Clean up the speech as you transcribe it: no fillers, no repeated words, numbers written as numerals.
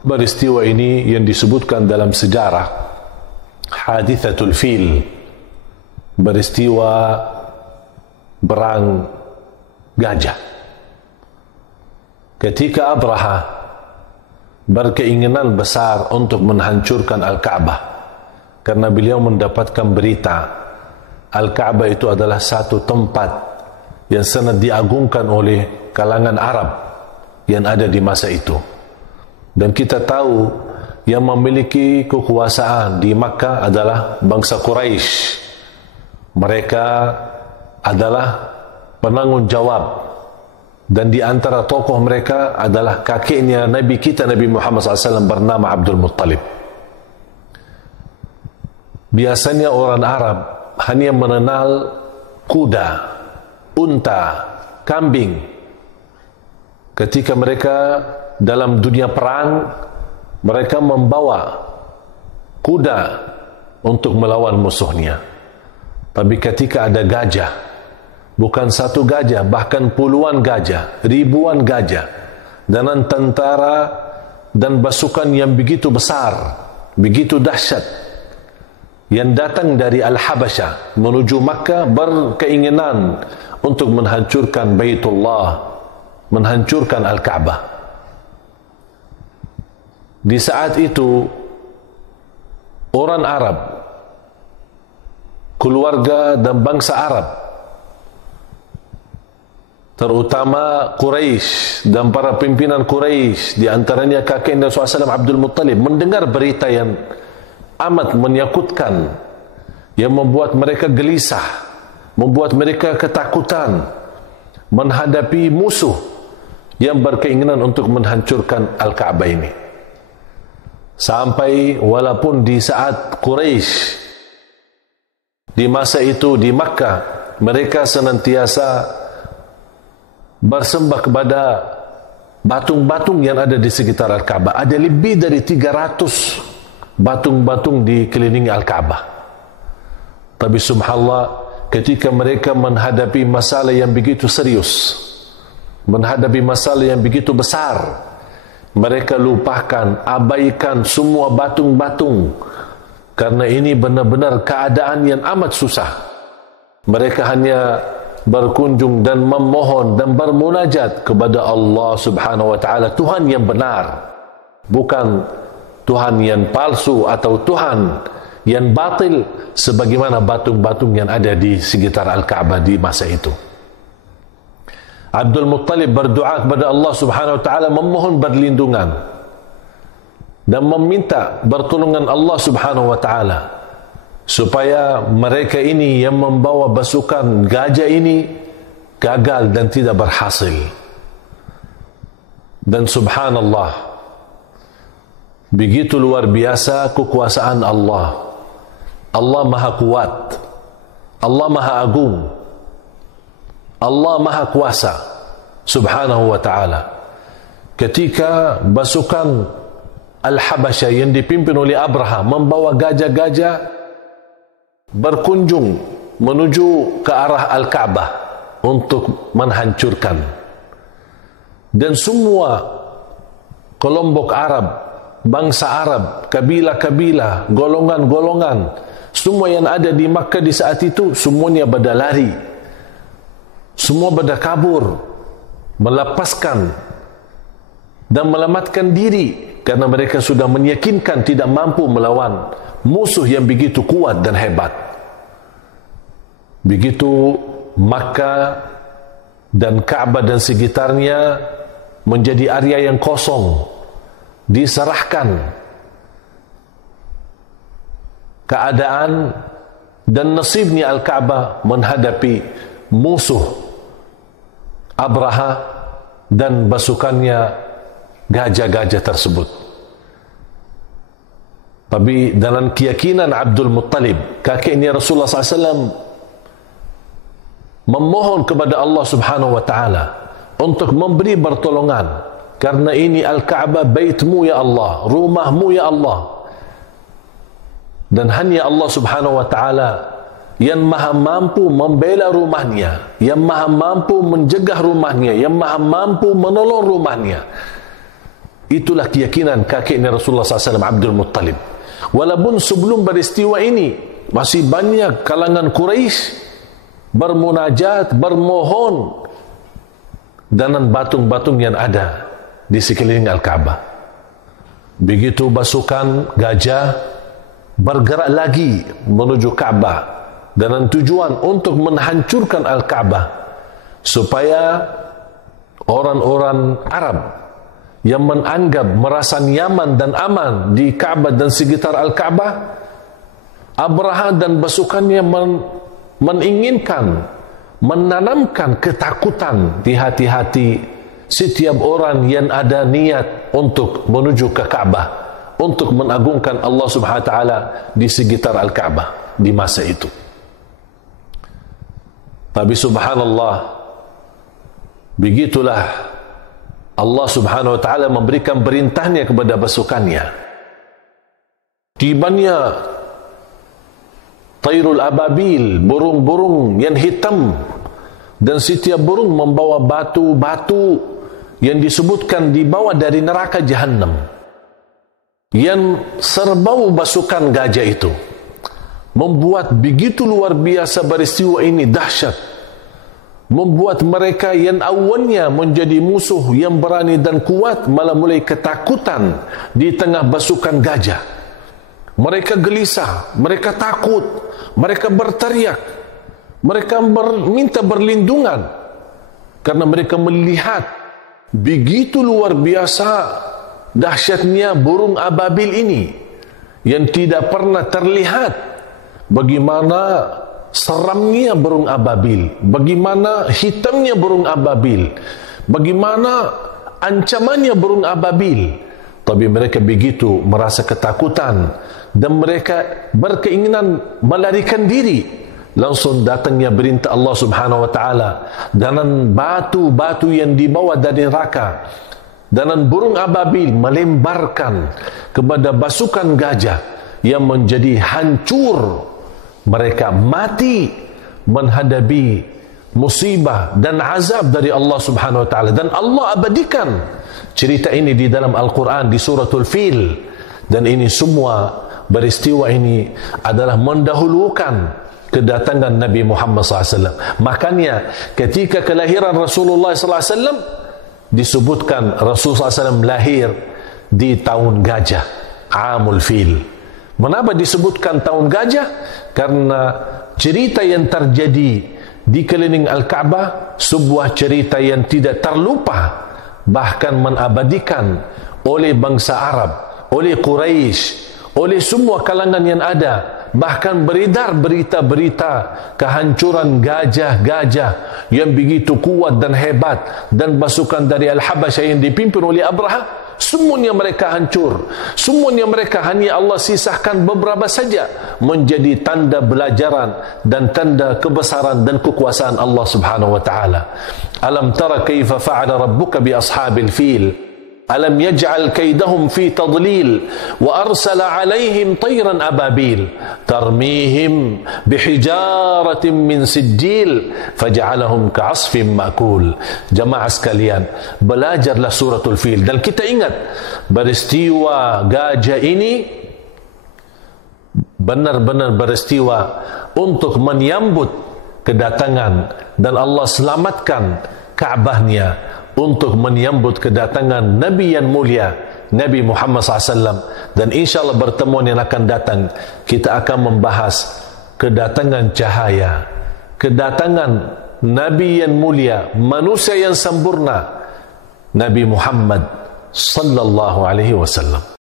Peristiwa ini yang disebutkan dalam sejarah Hadithatul Fil, peristiwa perang gajah. Ketika Abraha berkeinginan besar untuk menghancurkan Al-Ka'bah, karena beliau mendapatkan berita Al-Ka'bah itu adalah satu tempat yang sangat diagungkan oleh kalangan Arab yang ada di masa itu. Dan kita tahu yang memiliki kekuasaan di Makkah adalah bangsa Quraisy. Mereka adalah penanggung jawab, dan di antara tokoh mereka adalah kakeknya Nabi kita, Nabi Muhammad SAW, bernama Abdul Muttalib. Biasanya orang Arab hanya mengenal kuda, unta, kambing. Ketika mereka dalam dunia perang, mereka membawa kuda untuk melawan musuhnya. Tapi ketika ada gajah, bukan satu gajah, bahkan puluhan gajah, ribuan gajah, dan tentara dan pasukan yang begitu besar, begitu dahsyat, yang datang dari Al-Habasyah menuju Makkah, berkeinginan untuk menghancurkan Baitullah, menghancurkan Al-Ka'bah. Di saat itu orang Arab, keluarga dan bangsa Arab, terutama Quraisy dan para pimpinan Quraisy, di antaranya kakek Nabi SAW Abdul Muttalib, mendengar berita yang amat menyakutkan, yang membuat mereka gelisah, membuat mereka ketakutan menghadapi musuh yang berkeinginan untuk menghancurkan Al-Ka'bah ini. Sampai walaupun di saat Quraisy di masa itu di Makkah, mereka senantiasa bersembah kepada batung-batung yang ada di sekitar Al-Ka'bah. Ada lebih dari 300 batung-batung di keliling Al-Ka'bah. Tapi subhanallah, ketika mereka menghadapi masalah yang begitu serius, menghadapi masalah yang begitu besar, mereka lupakan, abaikan semua batung-batung, karena ini benar-benar keadaan yang amat susah. Mereka hanya berkunjung dan memohon dan bermunajat kepada Allah Subhanahu wa taala, Tuhan yang benar, bukan Tuhan yang palsu atau Tuhan yang batil sebagaimana batung-batung yang ada di sekitar Al-Ka'bah di masa itu. Abdul Muttalib berdoa kepada Allah Subhanahu wa taala, memohon perlindungan dan meminta pertolongan Allah Subhanahu wa taala supaya mereka ini yang membawa pasukan gajah ini gagal dan tidak berhasil. Dan subhanallah, begitu luar biasa kekuasaan Allah. Allah Maha Kuat, Allah Maha Agung, Allah Maha Kuasa Subhanahu wa ta'ala. Ketika pasukan Al-Habasyah yang dipimpin oleh Abraha membawa gajah-gajah berkunjung menuju ke arah Al-Ka'bah untuk menghancurkan, dan semua kelompok Arab, bangsa Arab, kabilah-kabilah, golongan-golongan, semua yang ada di Makkah di saat itu, semuanya pada lari, semua pada kabur, melepaskan dan melamatkan diri, karena mereka sudah meyakinkan tidak mampu melawan musuh yang begitu kuat dan hebat. Begitu Makkah dan Ka'bah dan sekitarnya menjadi area yang kosong, diserahkan keadaan dan nasibnya Al-Ka'bah menghadapi musuh Abraha dan pasukannya gajah-gajah tersebut. Tapi dalam keyakinan Abdul Muttalib, kakeknya Rasulullah SAW, memohon kepada Allah Subhanahu wa ta'ala untuk memberi pertolongan, karena ini Al-Ka'bah baitmu ya Allah, rumahmu ya Allah, dan hanya Allah Subhanahu wa ta'ala yang maha mampu membela rumahnya, yang maha mampu menjaga rumahnya, yang maha mampu menolong rumahnya. Itulah keyakinan kakeknya Rasulullah SAW, Abdul Muttalib. Walaupun sebelum peristiwa ini masih banyak kalangan Quraisy bermunajat, bermohon dengan batung-batung yang ada di sekeliling Al-Ka'bah. Begitu pasukan gajah bergerak lagi menuju Ka'bah dengan tujuan untuk menghancurkan Al-Ka'bah, supaya orang-orang Arab yang menganggap merasa nyaman dan aman di Ka'bah dan sekitar Al-Ka'bah, Abraha dan pasukannya menginginkan menanamkan ketakutan di hati-hati setiap orang yang ada niat untuk menuju ke Ka'bah, untuk mengagungkan Allah Subhanahu wa taala di sekitar Al-Ka'bah di masa itu. Tapi subhanallah, begitulah Allah Subhanahu wa taala memberikan perintahnya kepada pasukannya. Tibanya Tairul Ababil, burung-burung yang hitam, dan setiap burung membawa batu-batu yang disebutkan dibawa dari neraka Jahannam, yang serbau pasukan gajah itu, membuat begitu luar biasa peristiwa ini dahsyat, membuat mereka yang awalnya menjadi musuh yang berani dan kuat malah mulai ketakutan di tengah pasukan gajah. Mereka gelisah, mereka takut, mereka berteriak, mereka minta berlindungan, karena mereka melihat begitu luar biasa dahsyatnya burung ababil ini yang tidak pernah terlihat. Bagaimana seramnya burung ababil, bagaimana hitamnya burung ababil, bagaimana ancamannya burung ababil. Tapi mereka begitu merasa ketakutan dan mereka berkeinginan melarikan diri. Langsung datangnya perintah Allah Subhanahu wa taala, dengan batu-batu yang dibawa dari neraka, dan burung ababil melemparkan kepada pasukan gajah yang menjadi hancur. Mereka mati menghadapi musibah dan azab dari Allah Subhanahu wa taala, dan Allah abadikan cerita ini di dalam Al-Quran di suratul Fil. Dan ini semua peristiwa ini adalah mendahulukan kedatangan Nabi Muhammad SAW. Makanya ketika kelahiran Rasulullah SAW disebutkan Rasulullah SAW lahir di tahun gajah, Amul Fil. Mengapa disebutkan tahun gajah? Karena cerita yang terjadi di keliling Al-Ka'bah sebuah cerita yang tidak terlupa, bahkan menabadikan oleh bangsa Arab, oleh Quraisy, oleh semua kalangan yang ada. Bahkan beredar berita-berita kehancuran gajah-gajah yang begitu kuat dan hebat, dan pasukan dari Al-Habasyah yang dipimpin oleh Abraha, semuanya mereka hancur. Semuanya mereka hanya Allah sisahkan beberapa saja menjadi tanda pelajaran dan tanda kebesaran dan kekuasaan Allah Subhanahu wa taala. Alam tara kaifa fa'ala rabbuka bi ashabil fil alam yaj'al kaidahum fi tadlil wa arsala 'alaihim tayran ababil tarmihim bihijaratin min sijil faj'alahum ka'asfin ma'kul. Jamaah sekalian, belajarlah suratul Fil, dan kita ingat peristiwa gajah ini benar-benar peristiwa untuk menyambut kedatangan, dan Allah selamatkan Ka'bahnya untuk menyambut kedatangan Nabi yang mulia, Nabi Muhammad SAW. Dan insyaAllah pertemuan yang akan datang, kita akan membahas kedatangan cahaya, kedatangan Nabi yang mulia, manusia yang sempurna, Nabi Muhammad sallallahu alaihi wasallam.